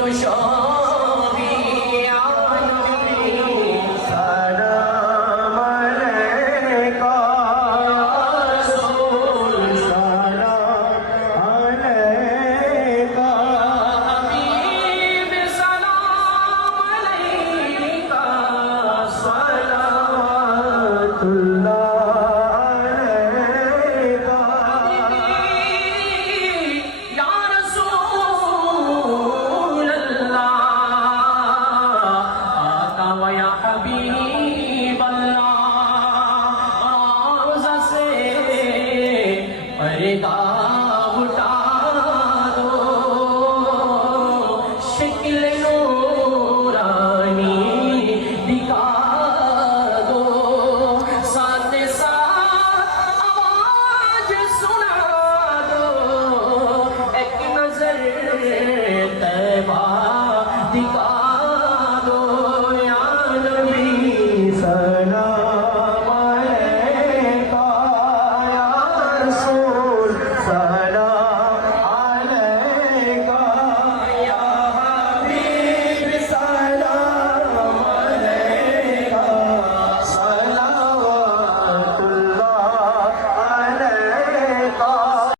no shore. یا حبیب روزہ سے پردہ اٹھا